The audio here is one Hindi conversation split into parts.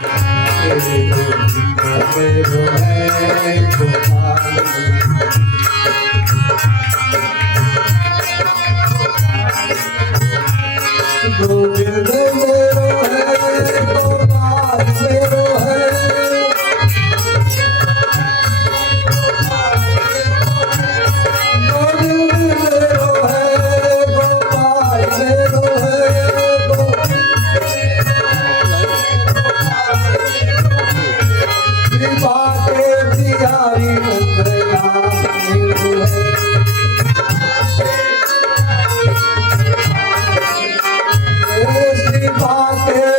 गोविंद मेरो है गोपाल मेरो है, गोविंद मेरो है गोपाल मेरो है, कृपा के बिहारी नंदलाल मेरो है।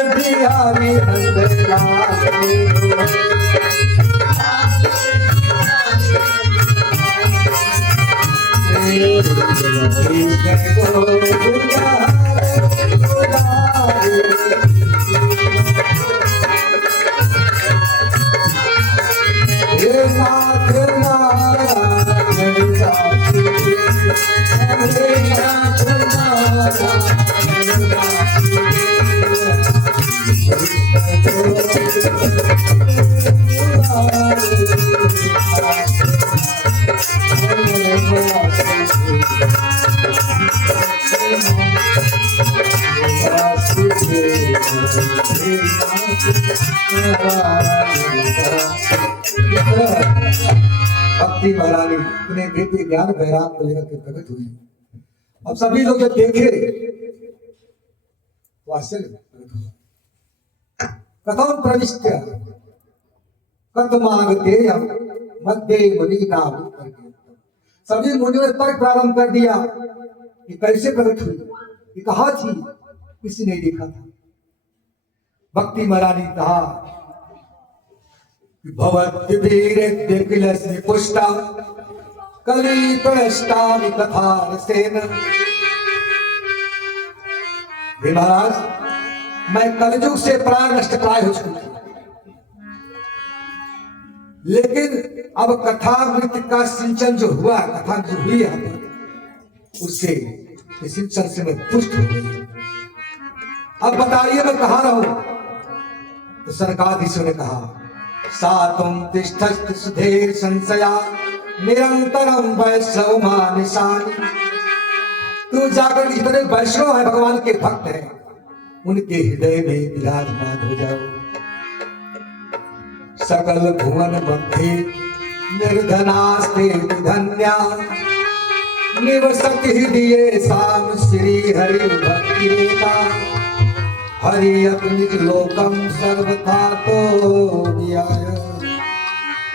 बिहारी नंदलाल भक्ति महारानी अपने बेटे ज्ञान वैराग को लेकर के प्रकट हुई। अब सभी लोग जब देखे तो आश्चर्य कथम प्रविष्ट कथमागतेयम मध्य मुनि नाम, सभी मुनियों ने तर्क प्रारंभ कर दिया कि कैसे प्रकट हुई, ये कहाँ थी, किसी ने देखा था। भक्ति महारानी कहा भवद्भिरद्य पुष्टा कलितष्टामि कथारसेन। हे महाराज, मैं कलयुग से प्राय नष्ट प्राय हो चुकी थी, लेकिन अब कथामृत का सिंचन जो हुआ, कथा जो हुई यहाँ पर, उससे सिंचन से मैं पुष्ट हो गई। अब बताइए मैं कहाँ रहूं? तो सरकाधीशों ने कहा सातुम तिष्ठस्थ सुधेर संशया निरंतरम वैष्णव मानसानि। तू जाकर जितने वैष्णव है, भगवान के भक्त हैं, उनके हृदय में विराजमान हो जाओ। सकल भुवन मध्य निर्धनास्ते धन्या निवसति हृदये साम श्री हरि भक्ति रेखा। हरि अपनि लोकम सर्वथा तो न्याय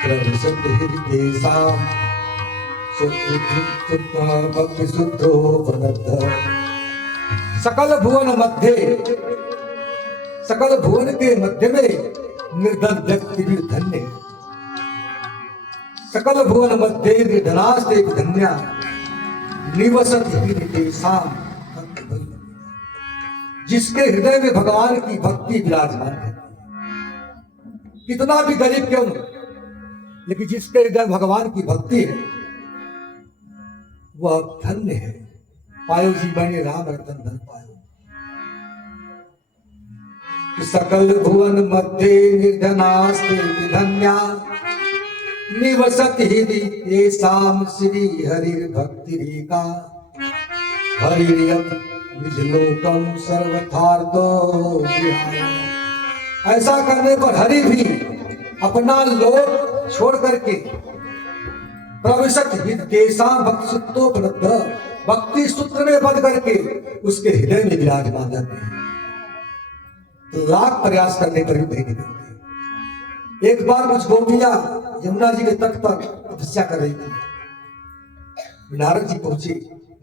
प्रविशति हृदये साम भक्ति शुद्धो बनद्ध। सकल भुवन मध्य, सकल भुवन के मध्य में निर्धन व्यक्ति भी धन्य है। सकल भुवन मध्य निर्धनास्ते धन्या निवसति हृदये साम, जिसके हृदय में भगवान की भक्ति विराजमान है। कितना भी गरीब क्यों न, लेकिन जिसके हृदय भगवान की भक्ति है वह धन्य है। पायो जी मैंने राम रतन धन पायो। सकल भुवन मध्य निर्धनास्ते धन्या निवसति हृदये साम श्री हरि भक्ति रेखा। हरियत लोकम सर्वथार्थो विहाय। ऐसा करने पर हरि भी अपना लोक छोड़ करके प्रविशत हृदयेषां भक्ति सूत्रोपलब्ध, भक्ति सूत्र में बंध करके उसके हृदय में विराजमान जाते हैं। तो लाख प्रयास करने पर भी नहीं निकलते। एक बार कुछ गोपियां यमुना जी के तट पर तपस्या कर रही थी। नारद जी पहुंचे।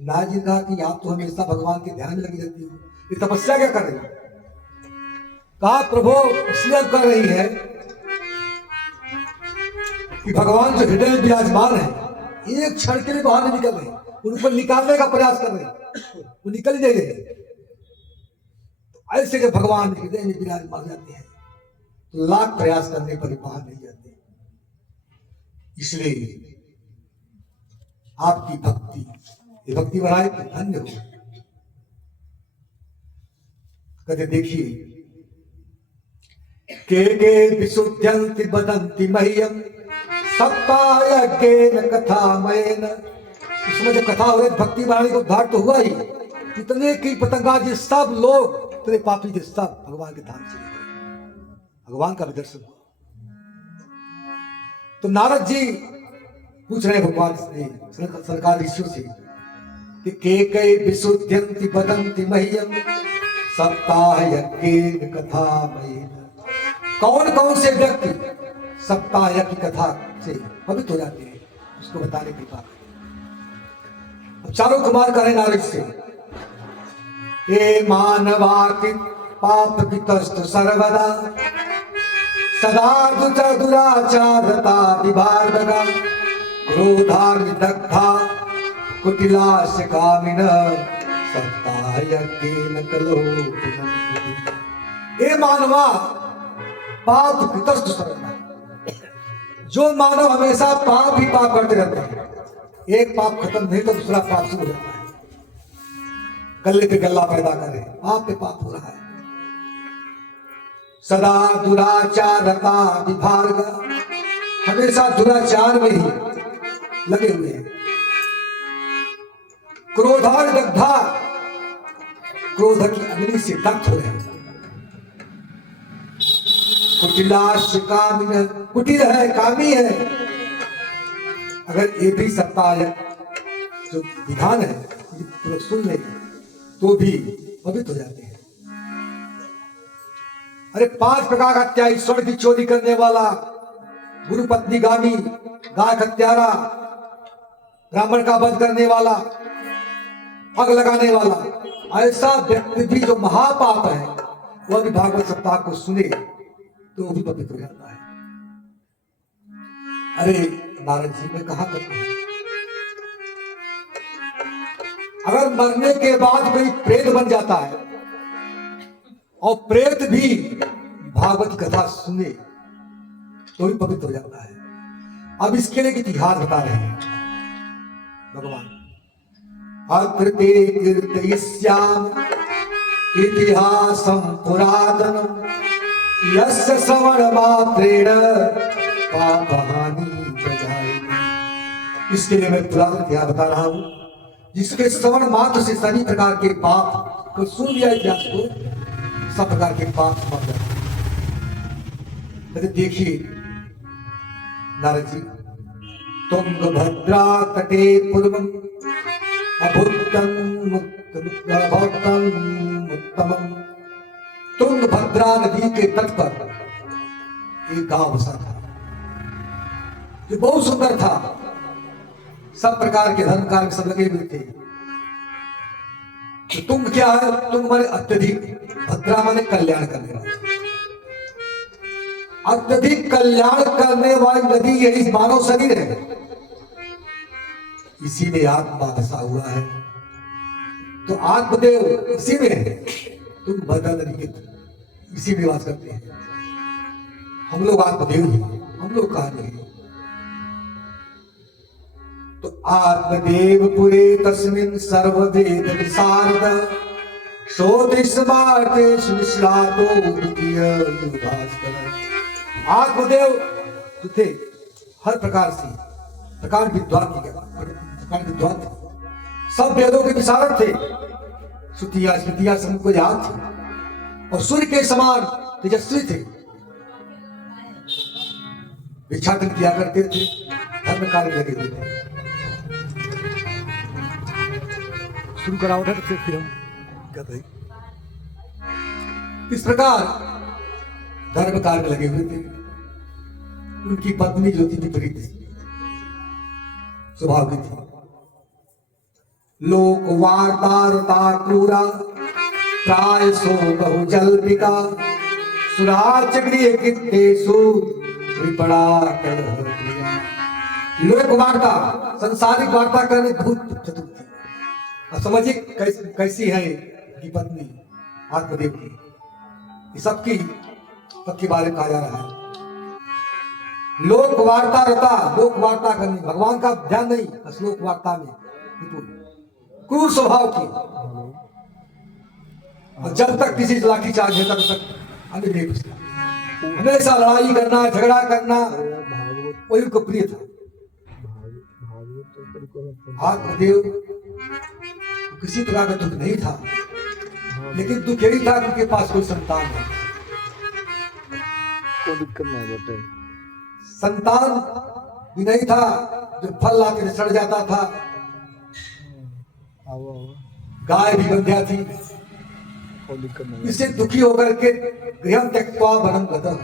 नारद जी ने कहा कि आप तो हमेशा भगवान के ध्यान में लगी रहती हो, ये तपस्या क्या कर रही है? कहा प्रभु इसलिए कर रही है कि भगवान जो हृदय में विराजमान है, एक क्षण के लिए बाहर नहीं निकल रहे, उनको निकालने का प्रयास कर रहे, वो निकल ही नहीं रहे। तो ऐसे जब भगवान हृदय में विराजमान जाते हैं तो लाख प्रयास करने पर बाहर नहीं जाते। इसलिए आपकी भक्ति, ये भक्ति बनाए तो धन्य हो। कहते देखिए के विशुद्ध्यन्ति वदन्ति मह्यम सप्ताह कथामयेन। इसमें जब कथा हो रही भक्ति वाणी को उद्धार तो हुआ ही, इतने की पतंगा जी सब लोग इतने पापी थे सब भगवान के धाम चले गए, भगवान का भी दर्शन हुआ। तो नारद जी पूछ रहे भगवान से सरकार ऋषियों से कि के विशुद्ध्यन्ति वदन्ति मह्यम सप्ताह कथामयेन। कौन कौन से व्यक्ति सप्ताह की कथा से पवित्र हो जाते हैं उसको बताने की बात। अब चारों कुमार करें नारद से, ये मानवाकित पाप वितस्तु सर्वदा सदा दुराचारता विभागगा क्रोधान्विदग्धा कुटिलाश कामिन सप्ताह कलो। ए मानवा पाप वितस्तु सर्वदा, जो मानव हमेशा पाप ही पाप करते रहते हैं, एक पाप खत्म नहीं तो दूसरा पाप शुरू हो जाता है, गले पे गल्ला पैदा करे, पाप पे पाप हो रहा है। सदा दुराचारता विभाग, हमेशा दुराचार में ही लगे हुए हैं। क्रोधान्विदग्धा, क्रोध की अग्नि से दग्ध हो रहे हैं। कुटिलाश कामिन, कुटिल है, कामी है। अगर ये भी सप्ताह जो विधान है तो सुन ले तो भी पवित्र हो जाते हैं। अरे 5 प्रकार का हत्या, ईश्वर की चोरी करने वाला, गुरु पत्नी गामी, गाय हत्यारा, ब्राह्मण का वध करने वाला, आग लगाने वाला, ऐसा व्यक्ति भी जो महापाप है वह भी भागवत सप्ताह को सुने तो वो भी पवित्र हो जाता है। अरे नारद जी मैं कहा करता हूं, अगर मरने के बाद कोई प्रेत बन जाता है और प्रेत भी भागवत कथा सुने तो भी पवित्र हो जाता है। अब इसके लिए इतिहास बता रहे हैं भगवान। अकृते कीर्तयिष्यामि इतिहासं पुरातनम् यस्य श्रवणमात्रेण पापहानि प्रजायते। इसके लिए मैं पुरातन इतिहास बता रहा हूं, जिसके श्रवण मात्र से सभी प्रकार के पाप को सुन लिया इतिहास को, सब प्रकार के पाप मर जाते। देखिए नारद जी, तुंगभद्रा तटे पूर्वम अभुक्तम् उत्तमम्। तुंगभद्रा नदी के तट पर एक गांव बसा था जो बहुत सुंदर था, सब प्रकार के धर्म कार्य सब लगे हुए थे। तो तुंग क्या है? तुंग माने अत्यधिक, भद्रा माने कल्याण करने वाला। अत्यधिक कल्याण करने वाली नदी यही मानव शरीर है, इसी में आत्मा बसा हुआ है। तो आत्मदेव इसी में है। तुम भद्रा नदी के इसी में वास करते हैं। हम लोग आत्मदेव ही, हम लोग कहा नहीं। तो आत्मदेव पुरे तस्मिन् सर्ववेद विशारद शोधिस्मार्ते सुनिश्रातो द्वितीय युधास्कर। आत्मदेव जो थे हर प्रकार से प्रकार विद्वान विद्वान थे, सब वेदों के विशारद थे, श्रुतियां स्मृतियां सबको याद थी और सूर्य के समान तेजस्वी थे। भिक्षाटन किया करते थे, धर्म कार्य लगे हुए थे। शुरू करा उठा तो फिर हम कहते हैं इस प्रकार धर्म कार्य में लगे हुए थे। उनकी पत्नी जो थी विपरीत स्वभाव की थी। लोक वार्ता क्रूरा प्राय सो बहु जल्पिका सुराच गृह कित्तेषु विपड़ा कर। लोक वार्ता संसारिक वार्ता करने बहुत चतुर थी। अब समझिए कैसी है की पत्नी आत्मदेव की। ये सबकी सबके बारे में कहा जा रहा है। लोक वार्ता रहता, लोक वार्ता करनी, भगवान का ध्यान नहीं, बस लोक वार्ता में क्रूर स्वभाव की। और जब तक किसी लाठी चार्ज है तब तक अन्य नहीं पूछता। हमेशा लड़ाई करना, झगड़ा करना वही उनको प्रिय था। आत्मदेव किसी प्रकार का दुख नहीं था, लेकिन दुख यही था कि उनके पास कोई संतान नहीं, कोई दिक्कत नहीं बेटे, संतान भी नहीं था, जो फल लाके सड़ जाता था। गाय भी बंध्या थी, कोई दिक्कत नहीं। इससे दुखी होकर के गृहं त्यक्त्वा वनं गतः,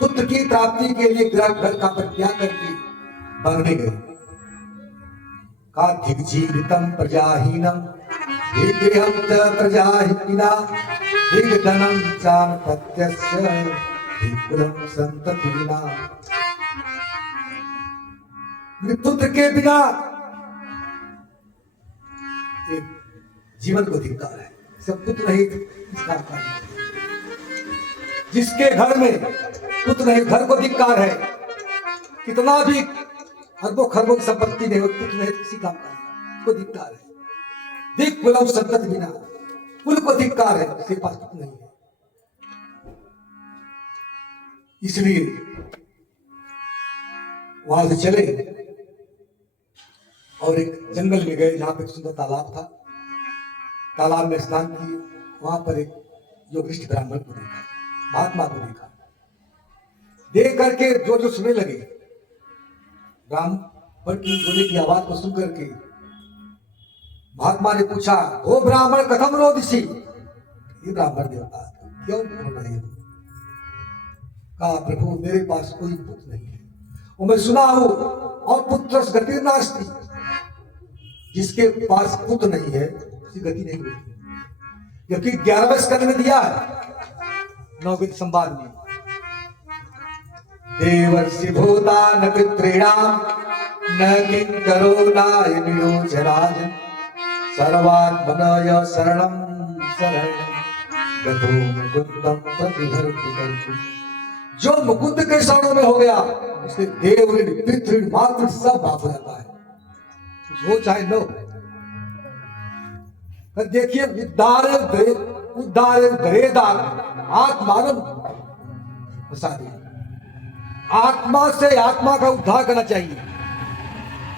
पुत्र की प्राप्ति के लिए घर का परित्याग करके वन में गए। कार्तिक जीवितम प्रजाहीनम विग्रहं च प्रजाहीना विगधनं चानपत्यस्य विपुलं संततिना। पुत्र के बिना एक जीवन को धिक्कार है, सब पुत्र नहीं इसका कारण। जिसके घर में पुत्र नहीं, घर को धिक्कार है। कितना भी अरबों खरबों की संपत्ति नहीं हो, पुत्र नहीं किसी काम का को धिक्कार है। दिक कुलम संतति बिना, कुल को धिक्कार है, उसके पास पुत्र नहीं है। इसलिए वहां से चले और एक जंगल में गए जहां पे एक सुंदर तालाब था। तालाब में स्नान किए। वहां पर एक योगिष्ठ ब्राह्मण को देखा, महात्मा को देखा। देख करके जो जो सुनने लगे, ब्राह्मण की बोले की आवाज को सुन करके महात्मा ने पूछा, ओ ब्राह्मण कथम रोदिसी, ये ब्राह्मण देवता क्यों बोल रहे हो? कहा, प्रभु मेरे पास कोई पुत्र नहीं है, और मैं सुना हूं और पुत्र गति नास्ति, जिसके पास पुत्र नहीं है उसकी गति नहीं होती। जबकि 11वें स्कंद में दिया है 9वें संवाद में, देवर्षि भूता न पितॄणाम न किंकरो नायमिनो जराज सर्वात्मनय शरणं शरणं गतो मुकुंदम प्रतिहर्ति। जो मुकुंद के शरणों में हो गया उसके देव ऋण पितृ ऋण मातृ सब माफ हो जाता है, हो चाहे लो। देखिए उद्धार गरेदार आत्मानम आत्मा से आत्मा का उद्धार करना चाहिए।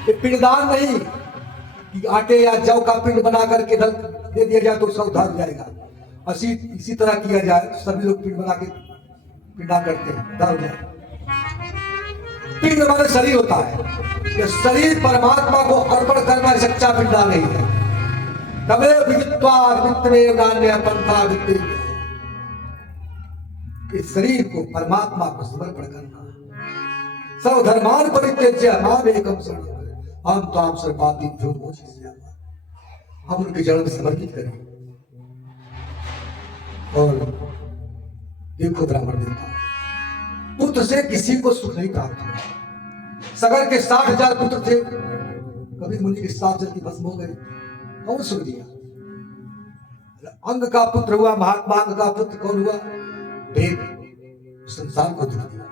ये पिंडदान नहीं कि आटे या जौ का पिंड बना करके दे दिया जाए तो उसका उद्धार हो जाएगा। इसी तरह किया जाए, सभी लोग पिंड बना के पिंडदान करते हैं, उद्धार हो जाए। पिंड माने शरीर होता है, ये शरीर परमात्मा को अर्पण करना सच्चा पिंडदान नहीं है। तमे विदित्वा वित्तमेव नान्यः पंथा वित्ते, इस शरीर को परमात्मा को समर्पण करना। सर्वधर्मान् परित्यज्य माम् एकं शरणं अहं त्वां सर्वपापेभ्यो मोचयिष्यामि। हम उनके चरण में समर्पित करें। और देखो ब्राह्मण देवता, पुत्र से किसी को सुख नहीं प्राप्त हुआ। सगर के 60,000 पुत्र थे, कभी मुनि के 7 जल की भस्म हो गए, कौन सुख दिया? अंग का पुत्र हुआ, महात्मा अंग का पुत्र कौन हुआ? वेद, संसार को दुख दिया।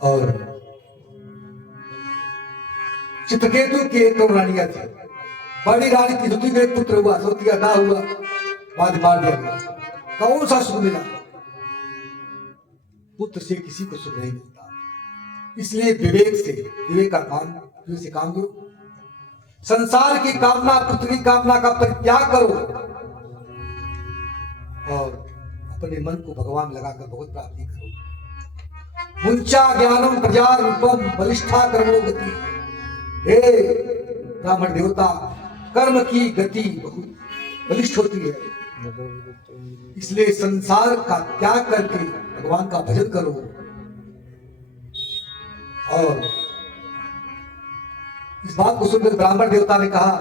और चित्रकेतु की एक रानियां थी, बड़ी रानी की द्वितीय में एक पुत्र हुआ, सोतिया ना हुआ, बाद मार दिया गया। कौन सा सुख मिला? पुत्र से किसी को सुख नहीं मिलता। इसलिए विवेक का काम से काम करो। संसार की कामना, पुत्र की कामना का परित्याग करो और अपने मन को भगवान लगाकर बहुत प्राप्ति करो। मुंचा ज्ञानम प्रजा रूपम बलिष्ठा कर्मो गति। हे ब्राह्मण देवता, कर्म की गति बहुत बलिष्ठ होती है, इसलिए संसार का त्याग करके भगवान का भजन करो। और इस बात को सुनकर ब्राह्मण देवता ने कहा,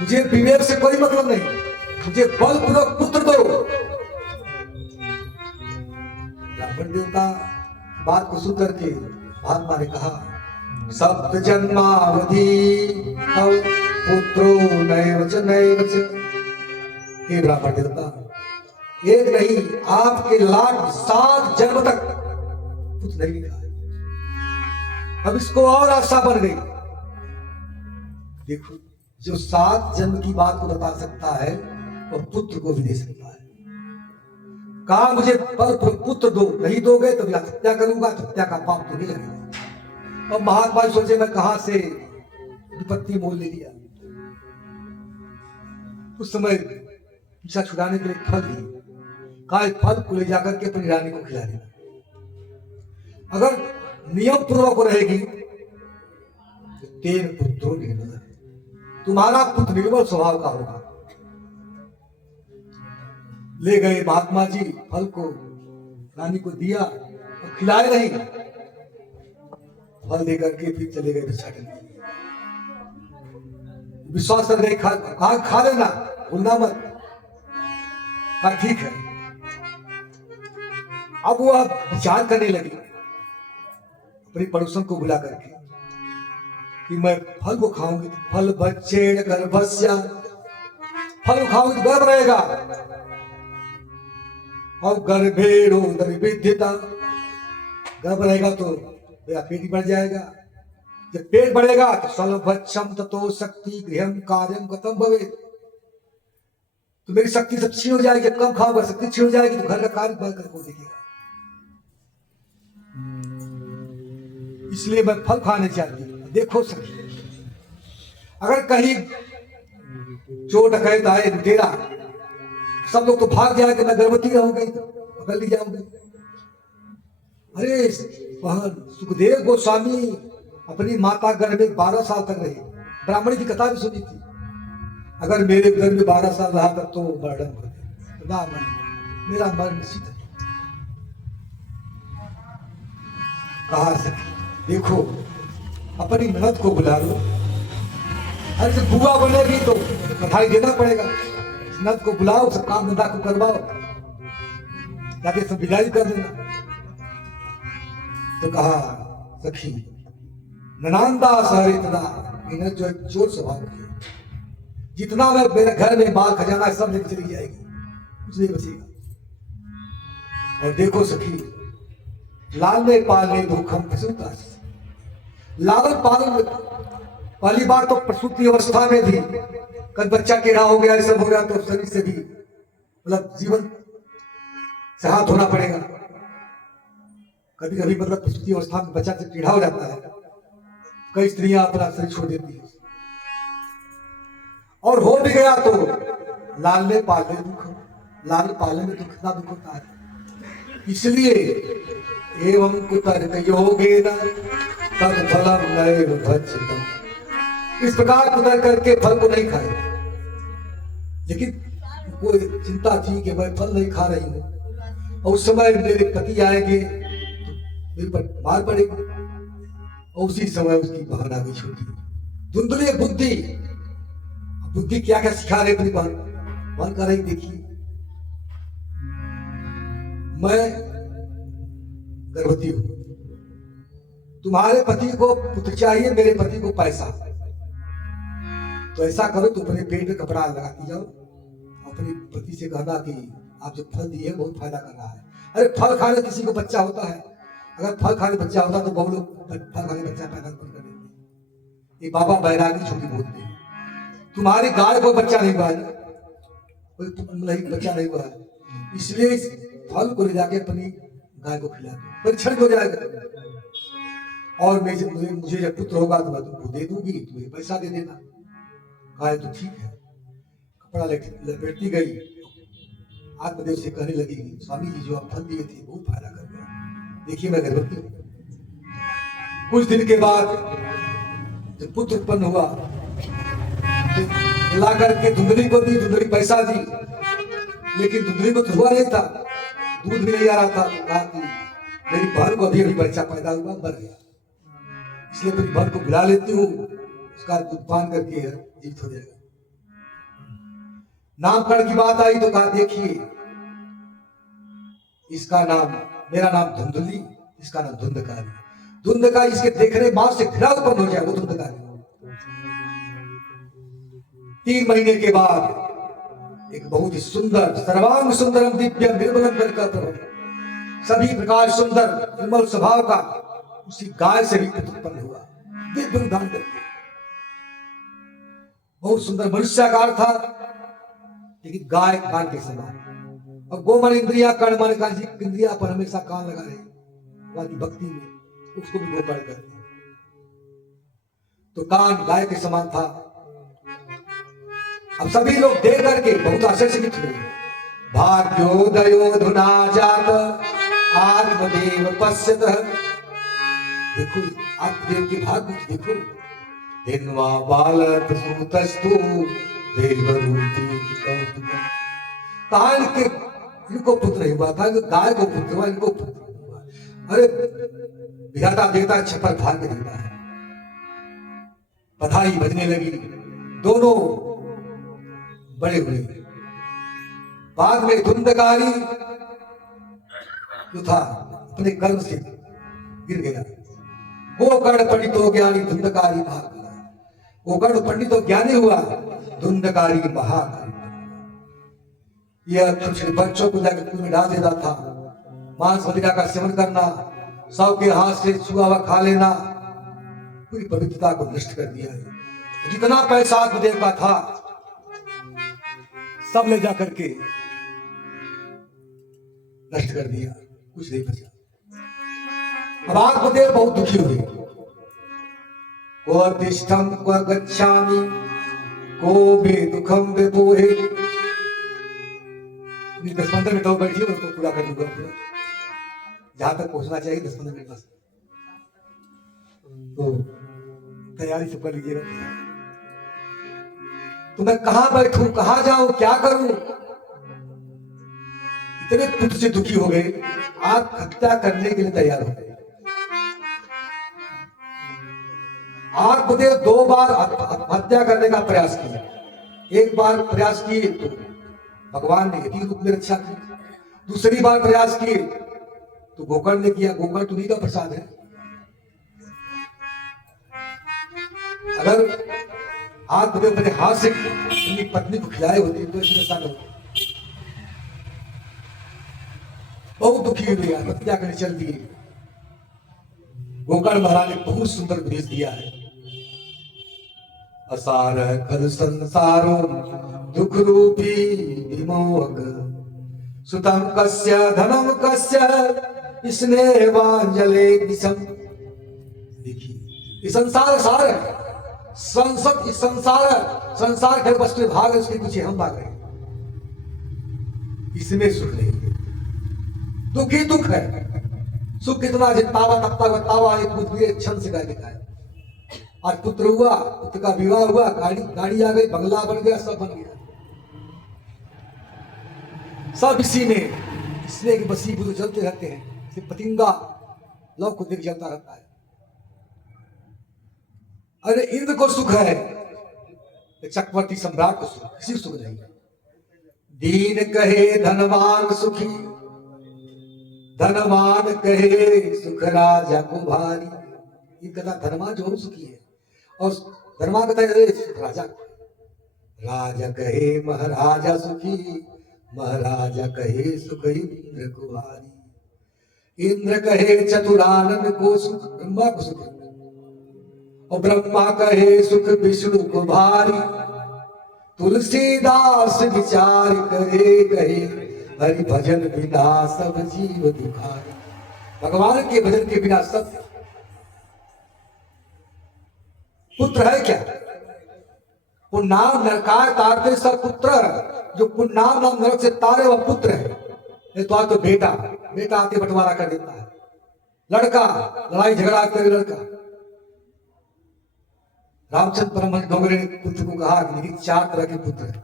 मुझे विवेक से कोई मतलब नहीं, मुझे बलपूर्वक पुत्र दो। ब्राह्मण देवता बात को सुनकर के महात्मा ने कहा, सप्त जन्मावधि पुत्रो नैव च नैव च। हे ब्राह्मण देवता, एक नहीं आपके 7 जन्म तक पुत्र नहीं मिला है। अब इसको और आशा बन गई। देखो, जो 7 जन्म की बात को बता सकता है वो पुत्र को भी दे सकता है। कहा मुझे पुत्र दो, नहीं दोगे तो मैं हत्या करूंगा, तो हत्या का पाप तुम्हें लगेगा। और महात्मा जी सोचे मैं कहां से विपत्ति मोल ले लिया। उस समय पीछा छुड़ाने के लिए फल दिए, कहा फल को ले जाकर के अपनी रानी को खिला देना। अगर नियम पूर्वक रहेगी तो 3 पुत्रों की नजर, तुम्हारा पुत्र निर्मल स्वभाव का होगा। ले गए महात्मा जी फल को, रानी को दिया और खिलाए नहीं, फल देकर के फिर चले गए भिक्षाटन। विश्वास कर गए, खा लेना, भूलना मत। कहा ठीक है। अब वो विचार करने लगी अपनी पड़ोसन को बुला करके कि मैं फल को खाऊंगी, फल बच्चे गर्भस्या, फल खाऊंगी तो गर्भ रहेगा, और गर्भेरो विद्यता, गर्भ रहेगा तो मेरा पेट ही बढ़ जाएगा। जब पेट बढ़ेगा तो स्वल्पक्षम ततो शक्ति गृहम कार्यम गतम भवे, तो मेरी शक्ति सब छीन हो जाएगी। जब कम खाऊंगा शक्ति छीन हो जाएगी तो घर का कार्य बढ़ कर को देखेगा। इसलिए मैं फल खाने चाहती हूँ। देखो सखी, अगर कहीं चोर डकैत आए, लुटेरा, सब लोग तो भाग जाएंगे, मैं गर्भवती रहूंगी तो पकड़ ली जाऊंगी। अरे सुखदेव गोस्वामी अपनी माता गर्भ में 12 साल तक रहे, ब्राह्मणी की कथा भी सुनी थी। अगर मेरे घर में 12 साल रहा तब तो मरण हो गया, मेरा मरण निश्चित है। कहा सखी देखो अपनी ननद को बुला लो, अरे जब बुआ बनेगी तो बधाई देना पड़ेगा। ननद को बुलाओ, सब काम धंधा को करवाओ, जाके सब विदाई कर देना। तो कहा सखी ननांदा सहरितदा, जो एक चोर स्वभाव की, जितना मैं मेरे घर में माल खजाना सब लेकर चली जाएगी, कुछ नहीं बचेगा। और देखो सखी लालने पालने दुखम प्रसूता, लालन पालन पहली बार तो प्रसूति अवस्था में थी, कल बच्चा टेढ़ा हो गया, सब हो गया तो शरीर से भी मतलब जीवन से हाथ धोना पड़ेगा। कभी कभी मतलब प्रसूति अवस्था में बच्चा से टेढ़ा हो जाता है, कई स्त्रियां अपना शरीर छोड़ देती है। और हो भी गया तो लालने पालने दुख, लाल पालने में तो कितना दुख होता है। इसलिए एवं कुतर्क योगेन तद फलम नैव भज्यते, इस प्रकार कुतर्क करके फल को नहीं खाए। लेकिन कोई चिंता थी कि मैं फल नहीं खा रही हूं, और उस समय मेरे पति आएंगे तो मेरे पर मार पड़ेगी। और उसी समय उसकी बहन आ गई छोटी, धुंधली बुद्धि। बुद्धि क्या क्या सिखा रहे अपनी बहन कर रही, देखिए मैं गर्भवती हूं, तुम्हारे पति को पुत्र चाहिए, मेरे पति को पैसा, तो ऐसा करो तुम अपने पेट में कपड़ा लगाती जाओ, अपने पति से कहना कि आप जो फल दिए बहुत फायदा कर रहा है। अरे फल खाने किसी को बच्चा होता है, अगर फल खाने बच्चा होता तो बहुत लोग फल खाने बच्चा पैदा कर देते। ये बाबा बैरागी छोटी बोलते हैं, तुम्हारी गाय को बच्चा नहीं हुआ है, कोई नहीं बच्चा नहीं हुआ है, इसलिए इस फल को ले जाके अपनी गाय को खिला दो, परीक्षण हो जाएगा। और मुझे जब पुत्र होगा तो मैं तुमको दे दूंगी, तुम्हें पैसा दे देना। गाय तो ठीक है, कपड़ा लपेटती गई, आत्मदेव से कहने लगी स्वामी जी जो आप फल दिए थे बहुत फायदा कर गया, देखिए मैं गर्भवती हूँ। कुछ दिन के बाद जब पुत्र उत्पन्न हुआ तो ला करके धुंधली को दी, धुंधली पैसा दी, लेकिन धुंधली को तो हुआ नहीं था, दूध भी नहीं आ रहा था। कहा कि मेरी बहन को अभी बच्चा पैदा हुआ, मर गया, इसलिए अपनी बहन को बुला लेती हूँ, उसका दूध पान करके जीवित हो जाएगा। नामकरण की बात आई तो कहा देखिए इसका नाम, मेरा नाम धुंधली, इसका नाम धुंधकारी। धुंधकारी इसके देखने मां से घृणा उत्पन्न हो जाए, वो धुंधकारी। 3 महीने के बाद एक बहुत ही सुंदर सर्वांग सुंदरम दिव्यम निर्मलम करकर सभी प्रकार सुंदर निर्मल स्वभाव का उसी गाय से भी पुत्र उत्पन्न हुआ, दिव्य उदान करके। बहुत सुंदर मनुष्याकार था, लेकिन गाय कान के समान, और गो मन इंद्रिया, कर्ण मन का इंद्रिया पर हमेशा कान लगा रहे वाली भक्ति में, उसको भी गोकर्ण करते हैं। तो कान गाय के समान था। अब सभी लोग देख करके बहुत आश्चर्यचकित हुए। भाग्योदयो धुना जात आत्मदेव पश्यत। देखो आत्मदेव के भाग्य देखो। दिनवा बालक सूतस्तु देवरूपी कौतुकम्। कहा इनको पुत्र नहीं हुआ था, गाय को पुत्र हुआ, इनको पुत्र हुआ। अरे विधाता देता छपर भाग्य देता है। बधाई बजने लगी, दोनों बड़े हुए। बाद में धुंधकारी जो था अपने कर्म से गिर गया। गोकर्ण पंडितो ज्ञानी धुंधकारी भाग गया। गोकर्ण पंडितो ज्ञानी हुआ, धुंधकारी महाकाल। यह छोटे बच्चों को जाकर कुएं में डाल देता था। मांस मदिरा का सेवन करना, सब के हाथ से छुआ हुआ खा लेना, पूरी पवित्रता को नष्ट कर दिया है। जितना पैसा आत्मदेव का था सब ले जा करके नष्ट कर दिया, कुछ नहीं बचा। अब आत्मदेव बहुत दुखी हुए। को तिष्ठम को गच्छामि को मे दुखम विपोहे। 10-15 मिनट और बैठिए, उसको पूरा कर दूंगा। पूरा जहां तक पहुंचना चाहिए 10-15 मिनट बस, तो तैयारी सब कर लीजिएगा। तो मैं कहां बैठूं, कहां जाऊं, क्या करूं? इतने पुत्र से दुखी हो गए, आत्महत्या करने के लिए तैयार हो गए। आत्मदेव 2 बार आत्महत्या करने का प्रयास किया। एक बार प्रयास किए तो भगवान ने यति रूप में रक्षा की। दूसरी बार प्रयास किए तो गोकर्ण ने किया। गोकर्ण तुम्हीं का प्रसाद है। अगर आत्मदेव अपने हाथ से अपनी पत्नी को खिलाए होते तो ऐसी दशा न होती। बहुत दुखी हुए, आत्महत्या करने चल दिए। गोकर्ण महाराज ने बहुत सुंदर उपदेश दिया है। असार खल संसारो दुख रूपी विमोहक सुतम कस्य धनम कस्य स्नेहवांजले दिशम। देखिए ये संसार सार है। संसद इस संसार के वस्तु में भाग है, उसके पीछे हम भाग रहे हैं। इसमें सुख नहीं है, दुख ही दुख है। सुख कितना जितावा तपता तावा एक पुत्र क्षण से गाय दिखाए। आज पुत्र हुआ, पुत्र का विवाह हुआ, गाड़ी आ गई, बंगला बन गया, सब बन गया। सब इसी में इसलिए कि बसीभूत चलते रहते हैं। सिर्फ पतिंगा लव को देख जलता रहता है। अरे इंद्र को सुख है, चक्रवर्ती सम्राट को सुख, किसी को सुख नहीं। दीन कहे धनवान सुखी, धनवान कहे सुख राजा को भारी। ये कहता धनवान जो सुखी है, और धनवान कहता है राजा। राजा कहे महाराजा सुखी, महाराजा कहे सुख इंद्र को भारी। इंद्र कहे चतुरानन को सुख, ब्रह्मा को सुख, और ब्रह्मा कहे सुख विष्णु को भारी। तुलसीदास विचार करे कहे हरि भजन बिना सब जीव दुखारी। भगवान के भजन के बिना सब। पुत्र है क्या? पुण्नाम नरकाय तारते सब पुत्र। जो पुण्नाम नाम नरक से तारे वह पुत्र है। नहीं तो आज तो बेटा आके बंटवारा कर देता है। लड़का लड़ाई झगड़ा करे लड़का। रामचंद्र परमहंस डोंगरे ने पुत्र को कहा कि 4 तरह के पुत्र हैं।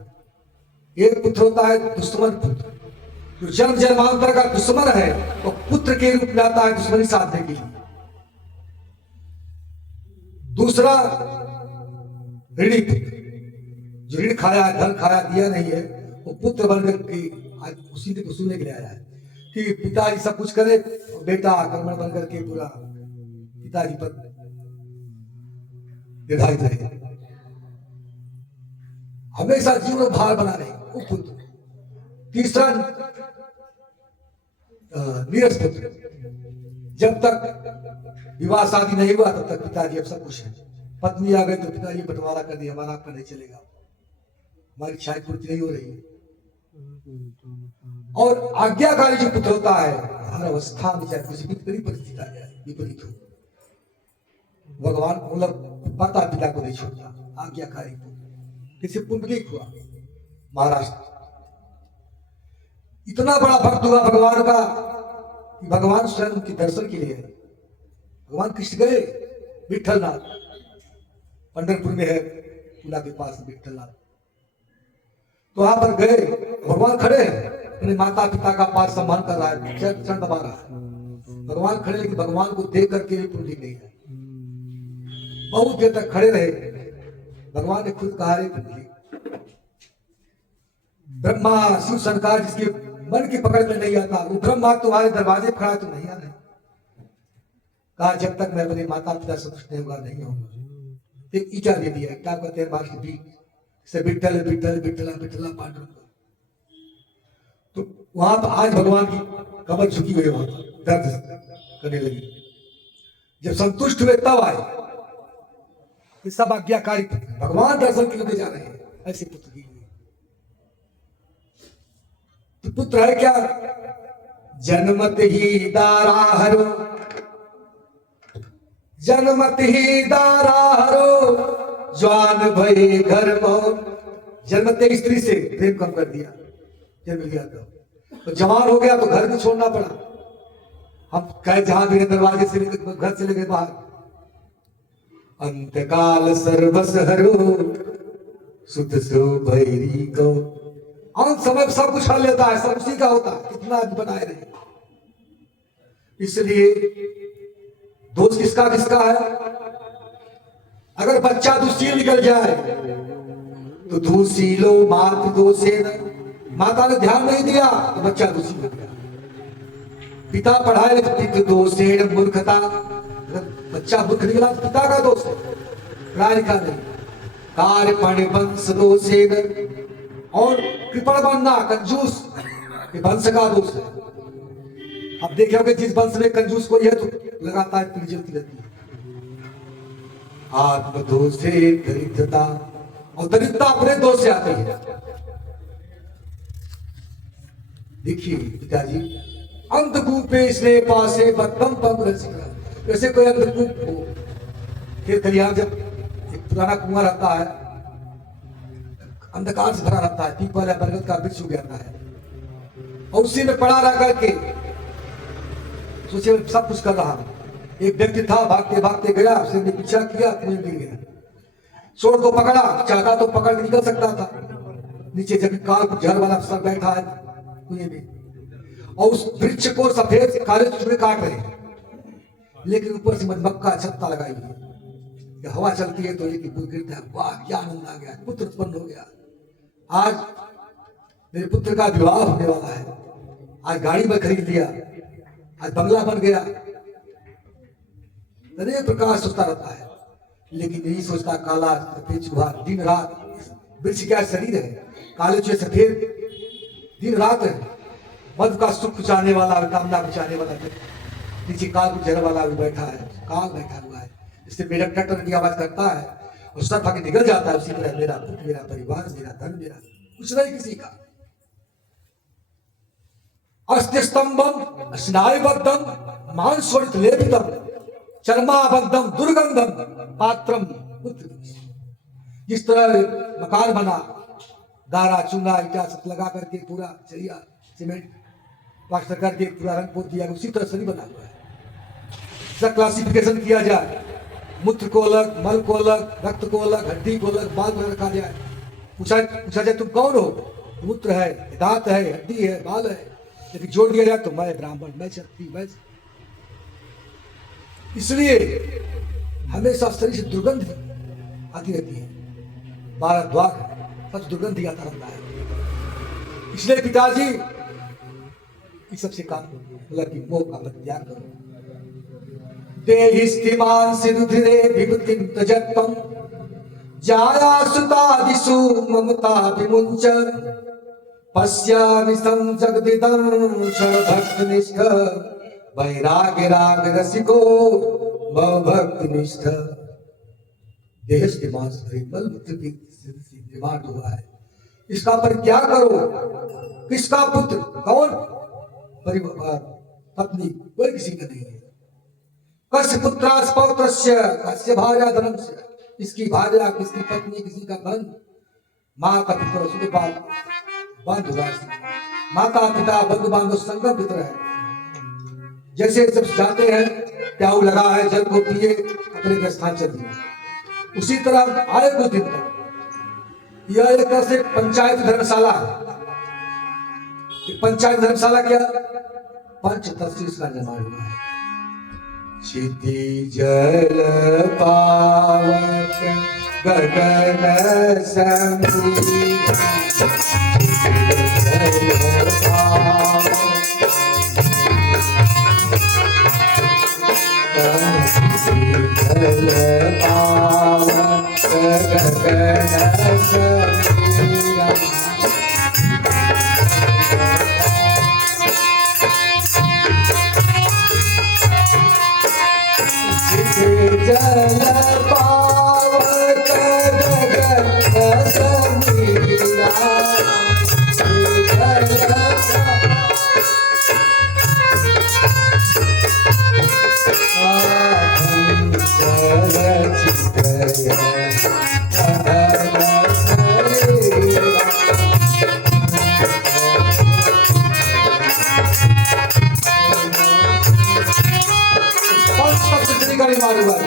एक पुत्र होता है दुश्मन पुत्र, जो जन्म जन्मांतर का दुश्मन है, वो पुत्र के रूप में आता है दुश्मनी साधने के लिए। दूसरा ऋणी पुत्र, जो ऋण खाया, धन खाया, दिया नहीं है, वो पुत्र बनकर के आज उसी को सुनने के लिए आया है कि पिताजी सब कुछ करे, बेटा कर्मण बनकर के पूरा पिताजी पर निर्धारित रहे, हमेशा जीवन भार बना रहे वो पुत्र। तीसरा नीरस पुत्र, जब तक विवाह शादी नहीं हुआ तब तक पिताजी अब सब कुछ है। पत्नी आ गई तो पिताजी बंटवारा कर दिया, हमारा आपका नहीं चलेगा, हमारी इच्छाएं पूर्ति नहीं हो रही है। और आज्ञाकारी जो पुत्र होता है हर अवस्था में चाहे कुछ भी बड़ी परिस्थिति आ जाए विपरीत हो, भगवान मतलब माता पिता को नहीं छोड़ता। आज्ञाकारी किसी पुंडलिक हुआ महाराष्ट्र, इतना बड़ा भक्त हुआ भगवान का कि भगवान स्वयं के दर्शन के लिए भगवान कृष्ण गए विठलनाथ, पंढरपुर में है पुला के पास विठलनाथ, तो वहां पर गए, भगवान खड़े हैं, अपने माता पिता का पास सम्मान कर रहा है, चरण दबा रहा है, भगवान खड़े, लेकिन भगवान को देख करके भी पुंडलिक नहीं है। बहुत देर तक खड़े रहे, भगवान ने खुद कहा रे पुंडलिक, ब्रह्मा शिव शंकर जिसके मन की पकड़ में नहीं आता, वो ब्रह्मा तुम्हारे दरवाजे खड़ा तो नहीं आ रहे। कहा जब तक मैं अपने माता पिता संतुष्ट नहीं होगा नहीं होगा। एक ईटा दे दिया, क्या कहते हैं मार्ग बीच से विठल विठल विठला विठला पांडुरंग। तो वहां पर आज भगवान की कमर झुकी हुई, वहां पर दर्द करने लगी। जब संतुष्ट हुए तब आए, ये सब आज्ञाकारी भगवान दर्शन के लिए जा रहे हैं, ऐसे पुत्र की तो पुत्र है क्या, जन्मत ही दारा हरो, जन्मत ही दारा हरो, जवान भये घर बहु। जन्मते स्त्री से प्रेम कम कर दिया, जन्म लिया तो जवान हो गया तो घर भी छोड़ना पड़ा। हम कहे जहां भी दरवाजे से लेकर घर से लेकर बाहर, अंतकाल सर्वस हरो सुत सो भैरी को। अंत समय सब कुछ हल लेता है, सब उसी का होता है, कितना भी बनाए रहे। इसलिए दोष किसका किसका है, अगर बच्चा दुष्शील निकल जाए तो दुशीलो मात दोषे न, माता ने ध्यान नहीं दिया तो बच्चा दोषी हो गया। पिता पढ़ाए तो दोषे मूर्खता, बच्चा मूर्ख निकला तो पिता का दोष है, पढ़ा लिखा नहीं। कार्य पण्य वंश दोषे न, और कृपण बनना कंजूस ये वंश का दोष है। अब देखे होगे जिस वंश में कंजूस कोई है तो लगातार पीढ़ी चलती रहती है। आत्म दोषे दरिद्रता, और दरिद्रता अपने दोष से आती है। देखिए पिताजी, अंधकूपे स्नेह पासे बदम पम रसिका, जैसे कोई अंधकूप हो, फिर खलिहान जब एक पुराना कुआं रहता है, अंधकार से भरा रहता है, पीपल या बरगद का वृक्ष उग जाता है, और उसी में पड़ा रह करके सोचे सब कुछ कर रहा हूं। एक व्यक्ति था, भागते भागते गया, उसने पीछा किया, कुएं गिर गया। चोर को पकड़ा, चाहता तो पकड़ के निकल सकता था, नीचे जब काल झर वाला अफसर बैठा है कुएं में, और उस वृक्ष को सफेद काले चूहे काट रहे हैं, लेकिन ऊपर से मधुमक्खा छत्ता लगाई हुई है, हवा चलती है तो एक गिरता है। वाह क्या आनंद आ गया, पुत्र उत्पन्न हो गया। आज मेरे पुत्र का विवाह होने वाला है, आज गाड़ी में खरीद लिया, आज बंगला बन गया। अनेक प्रकार सोचता रहता है, लेकिन यही सोचता काला सफेद चूहा दिन रात, वृक्ष क्या शरीर है, काले चूहे सफेद दिन रात है, मधु का सुख कुचाने वाला, कामना कुचाने वाला, नीचे काल कुचर वाला भी बैठा है, काल बैठा हुआ है, इससे मेरा टटर की आवाज करता है और सब भागे निकल जाता है। उसी तरह मेरा पुत्र, मेरा परिवार, मेरा धन, मेरा कुछ नहीं किसी का। अस्त्यस्तंभम स्नायुबद्धम मांसोड़ित लेपितम चर्माबद्धम दुर्गंधम पात्रम पुत्र। जिस तरह मकान बना, गारा चूना ईटा सब लगा करके पूरा चलिया सीमेंट प्लास्टर करके पूरा रंग पोत दिया, उसी तरह शरीर बना हुआ है। इसका क्लासिफिकेशन किया जाए, मूत्र को अलग, मल को अलग, रक्त को अलग, हड्डी को अलग, बाल को रखा जाए, पूछा जाए तुम कौन हो, मूत्र है, दांत है, हड्डी है, बाल है, लेकिन जोड़ दिया जाए तो मैं ब्राह्मण, मैं क्षत्रिय, मैं। इसलिए हमेशा शरीर से दुर्गंध आती रहती है, 12 द्वार सब दुर्गंध ही आता रहता है। इसलिए पिताजी इस सबसे काम बोला कि मोह का त्याग करो। देहिस्तिमान सिरुधिरे विभूतिं तजत्वं जाया सुतादिषु ममता विमुञ्च पश्यामि सं जगदिदं भक्तनिष्ठ वैराग्य राग रसिको भक्तनिष्ठ। देहिस्तिमान निर्मल मूत्र की निर्माण हुआ है, इसका पर क्या करो, किसका पुत्र कौन, परिवार पत्नी कोई किसी का नहीं है। कस्य पुत्रास पौत्रस्य कस्य भार्या धनस्य, किसकी भार्या किसकी पत्नी किसी का धन। माता पिता सुख बात बंधु राशि, माता पिता बंधु बांधव संगम पितर है। जैसे सब जाते हैं प्याऊ लगा है जल को पिए अपने स्थान चल दिए, उसी तरह आए कुछ दिन तक यह एक तरह से पंचायत धर्मशाला है। पंचायत धर्मशाला क्या, पंचतत्व इसका निर्माण हुआ है। क्षिति जल पावक गगन संगीत,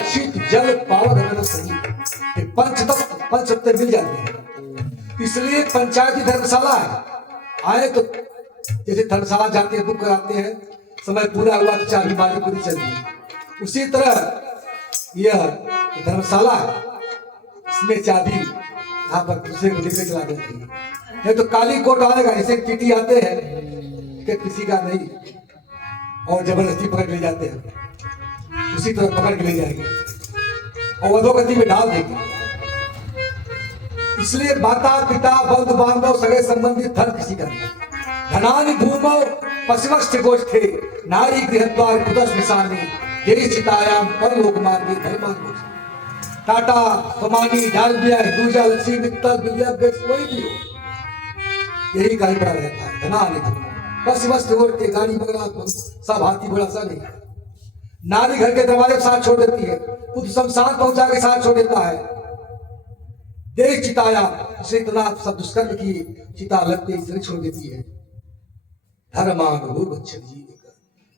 शीत जल पावर संगीत, पंचतत्व मिल जाते हैं। इसलिए पंचायती धर्मशाला है। आए तो जैसे धर्मशाला जाते हैं बुक कराते हैं, समय पूरा हुआ तो चाबी मारी पूरी चल रही, उसी तरह यह धर्मशाला है। इसमें चाबी यहाँ पर दूसरे को लेकर चला जाती है। नहीं तो काली कोट आएगा, जैसे टीटी आते हैं कि किसी का नहीं और जबरदस्ती पकड़ ले जाते हैं, उसी तरह पकड़ के ले जाएंगे और अधोगति में डाल देंगे। इसलिए माता पिता बंधु बांधव सगे संबंधित धन किसी का नहीं। धनानि भूमौ पश्चिमस्थ गोष्ठे, नारी गृहद्वार कुतस निशाने, देश चितायाम परलोक मार्गे धर्मान गोष्ठे। टाटा सोमानी डालमिया हिंदुजा लक्ष्मी मित्तल विलियम गेट्स कोई भी हो, यही कहीं पड़ा रहता है। धनानि भूमौ पश्चिमस्थ गोष्ठे, गाड़ी बंगला सब हाथी घोड़ा सब नहीं। नारी घर के दरवाजे साथ छोड़ देती है, खुद शमशान पहुंचा के साथ छोड़ देता है। देश चिताया से इतना सब दुष्कर्म की चिता लगते इसलिए छोड़ देती है। धर्मान रोग अच्छे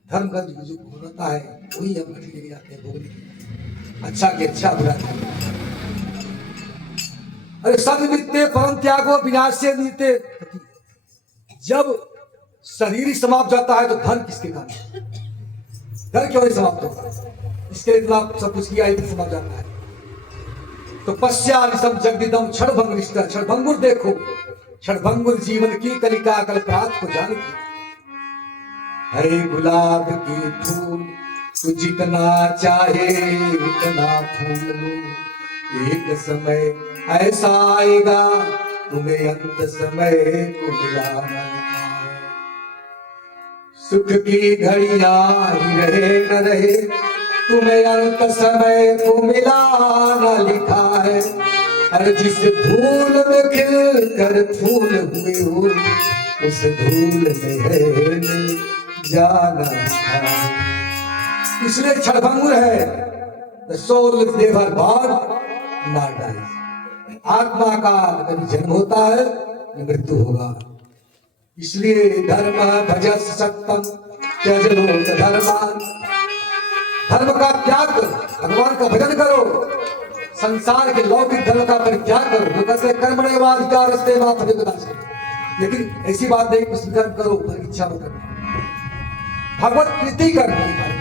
धर्म का जो होता है वही हम घटी लेके जाते हैं भोगने के, अच्छा के अच्छा बुरा। अरे सद मित्ते परम त्यागो विनाश से नीते। जब शरीर ही समाप्त जाता है तो धन किसके कारण, धन क्यों नहीं समाप्त होता, इसके लिए इतना सब कुछ किया है समाप्त जाता है। तो पश्चानिसम जगदिदम क्षणभंग निष्ठा, क्षणभंगुर देखो, क्षणभंगुर जीवन की कलिका कल्परात को जान की। हरे गुलाब की फूल तू जितना चाहे उतना फूल लो, एक समय ऐसा आएगा तुम्हें अंत समय को मिलाना लिखा है। सुख की घड़ियां ही रहे न रहे, तुम्हें अंत समय को मिलाना लिखा है। और जिस धूल में खिल कर फूल हुए हो, उस धूल में है जाना लिखा है। इसलिए क्षणभंगुर है। The soul is never born, not dies. आत्मा का कभी जन्म होता है न मृत्यु होगा। इसलिए धर्म भजस सत्यम त्यजलो धर्मान, धर्म का त्याग करो, भगवान का भजन करो, संसार के लौकिक धर्म का परित्याग करो। जो कहते हैं कर्मण्येवाधिकारस्ते मा फलेषु, लेकिन ऐसी बात नहीं कुछ कर्म करो पर इच्छा मत करो, भगवत प्रीति करनी है।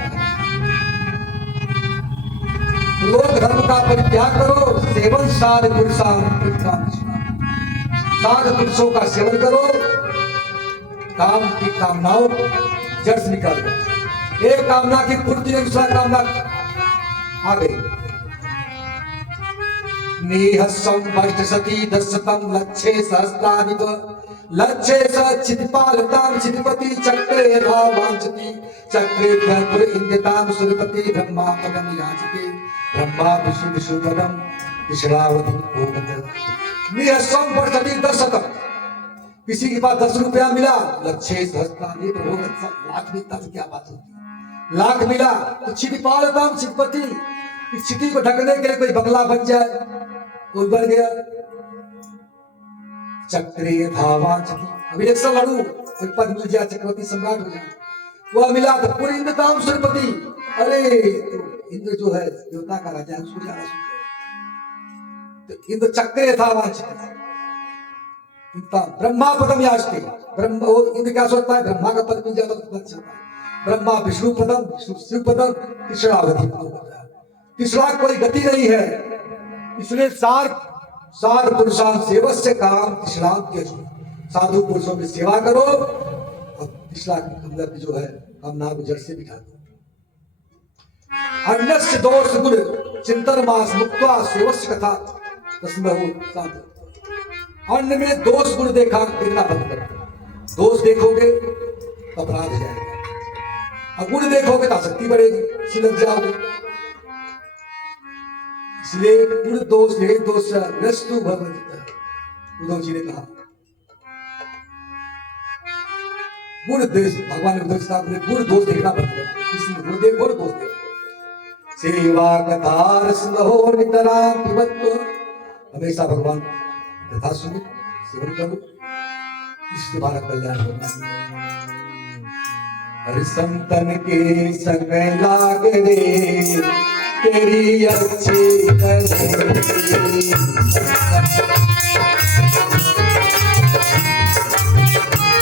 लोक धर्म का परित्याग करो, सेवन साध पुरुषों का सेवन करो, काम की कामनाओं जड़ से निकाल दो। एक कामना की पूर्ति में दूसरा कामना आ गई। नेहसम वैष्ट सती दशतम लक्ष्ये सहस्राधिप, लक्ष्ये सचितिपालतां चितिपति चक्रे यथा वांछति, चक्रे भ्रपुर इंदितां सुरपति ब्रह्मा पदं याचते, ब्रह्मा विष्णु विष्णु पदं विश्रावति भोगत। नेहसम वैष्ट सती दशतम, किसी के पास 10 रुपया मिला, 6 ये तो होगा, लाख मिलता तो क्या बात होती। लाख मिला तो छिपालताम छिपति, इस स्थिति को ढकने के लिए कोई बंगला बन जाए, कोई बन गया। चक्रे धावा चकी, अभी एक लड़ू कोई पद मिल जाए, चक्रवर्ती सम्राट हो जाए, वह मिला तो पूरी इंद्रताम सुरपति। अरे तो इंद्र जो है देवता का राजा है, उसको ज्यादा सुन, तो इंद्र चक्रे था वांछित, ब्रह्मा पदम याचते, ब्रह्म इंद्र क्या सोचता है, ब्रह्मा का पद मिल जाता तो अच्छा होता है। ब्रह्मा विष्णु पदम, विष्णु शिव पदम, तीसरा गति तीसरा कोई गति नहीं है। इसलिए सार पुरुषां सेवस्य काम तीसराम के, साधु पुरुषों की सेवा करो और तीसरा मतलब जो है कामना को जड़ से बिठा दो। अन्यस्य दोष गुण चिंतन मास मुक्त्वा सेवस्य कथा तस्मै शांत। अन्न में दोष गुण देखना बंद करो। दोष देखोगे तो अपराध हो जाएगा, और गुण देखोगे तो आसक्ति बढ़ेगी, सिलक जाओगे। इसलिए गुण दोष है, दोष रस्तु भगवत, उद्धव जी ने कहा गुण दोष, भगवान ने उद्धव साहब ने गुण दोष देखना बंद करो। किसी गुण देखो दोष देखो। सेवा कथा रसमहो नितराम पिबत्व, हमेशा भगवान कथा सुनो, सेवन करो, इससे तुम्हारा कल्याण होगा। हर संतन के संग लाग रे तेरी अच्छी करनी,